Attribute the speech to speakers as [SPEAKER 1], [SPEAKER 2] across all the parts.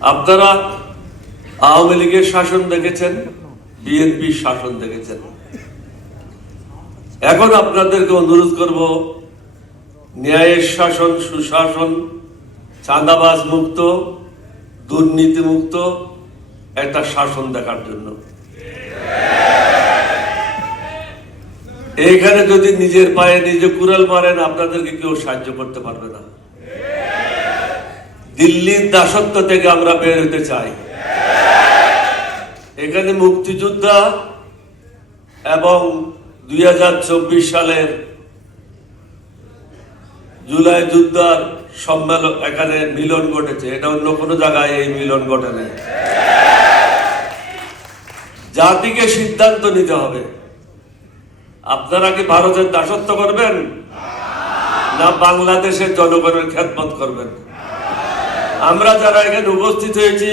[SPEAKER 1] আপনারা আওয়ামী লীগের শাসন দেখেছেন বিএনপির শাসন দেখেছেন। এখন আপনাদেরকে অনুরোধ করব, ন্যায়ের শাসন, সুশাসন, চাঁদাবাজ মুক্ত, দুর্নীতি মুক্ত, একটা শাসন দেখার জন্য। এইখানে যদি নিজের পায়ে নিজে কুড়াল মারেন, আপনাদেরকে কেউ সাহায্য করতে পারবে না। দিল্লির দাসত্ব থেকে আমরা বের হতে চাই। এখানে মুক্তিযোদ্ধা এবং দুই হাজার চব্বিশ সালের জুলাই যুদ্ধার সম্মেলন এখানে মিলন ঘটেছে। এটা অন্য কোনো জায়গায় এই মিলন ঘটে নাই। জাতিকে সিদ্ধান্ত নিতে হবে। আপনারা কি ভারতের দাসত্ব করবেন? না বাংলাদেশের জনগণের খেদমত করবেন? আমরা যারা এখানে উপস্থিত হয়েছি,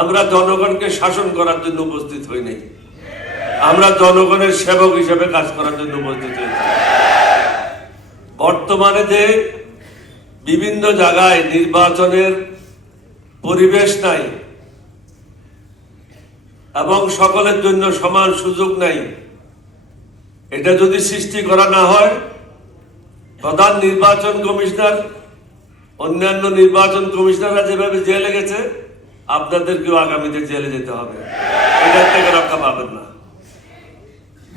[SPEAKER 1] আমরা জনগণকে শাসন করার জন্য উপস্থিত হইনি। আমরা জনগণের সেবক হিসেবে কাজ করার জন্য উপস্থিত হয়েছি। বর্তমানে যে বিভিন্ন জায়গায় নির্বাচনের পরিবেশ নাই এবং সকলের জন্য সমান সুযোগ নাই, এটা যদি সৃষ্টি করা না হয়, প্রধান নির্বাচন কমিশনার অন্যান্য নির্বাচন কমিশনাররা যেভাবে জেলে গেছে, আপনাদেরকেও আগামীতে জেলে যেতে হবে। এটার থেকে রক্ষা পাবেন না।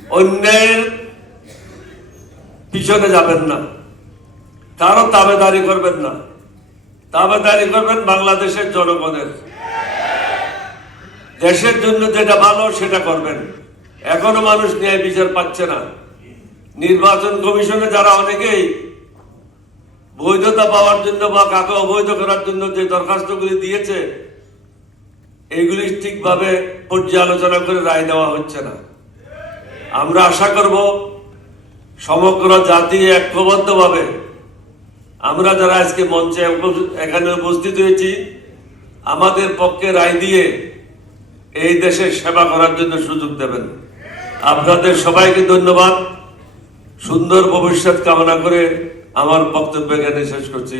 [SPEAKER 1] অন্যের পিছনে যাবেন না। কারও তাবেদারি করবেন না। তাবেদারি করবেন বাংলাদেশের জনগণের। দেশের জন্য যেটা ভালো, সেটা করবেন। এখনও মানুষ ন্যায় বিচার পাচ্ছে না। নির্বাচন কমিশনে যারা অনেকেই বৈধতা পাওয়ার জন্য বা কাকে অবৈধ করার জন্য যে দরখাস্তগুলি দিয়েছে, এইগুলি ঠিকভাবে পর্যালোচনা করে রায় দেওয়া হচ্ছে না। আমরা আশা করব সমগ্র জাতি ঐক্যবদ্ধভাবে আমরা যারা আজকে মঞ্চে এখানে উপস্থিত হয়েছি, আমাদের পক্ষে রায় দিয়ে এই দেশের সেবা করার জন্য সুযোগ দেবেন। আপনাদের সবাইকে ধন্যবাদ। সুন্দর ভবিষ্যৎ কামনা করে আমার বক্তব্য এখানে শেষ করছি।